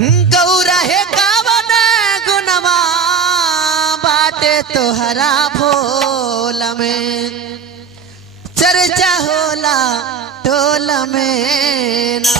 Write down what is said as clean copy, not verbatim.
गौरा है गावन गुनवा बाटे तोहरा भोल में चर्चा होला टोल में ना।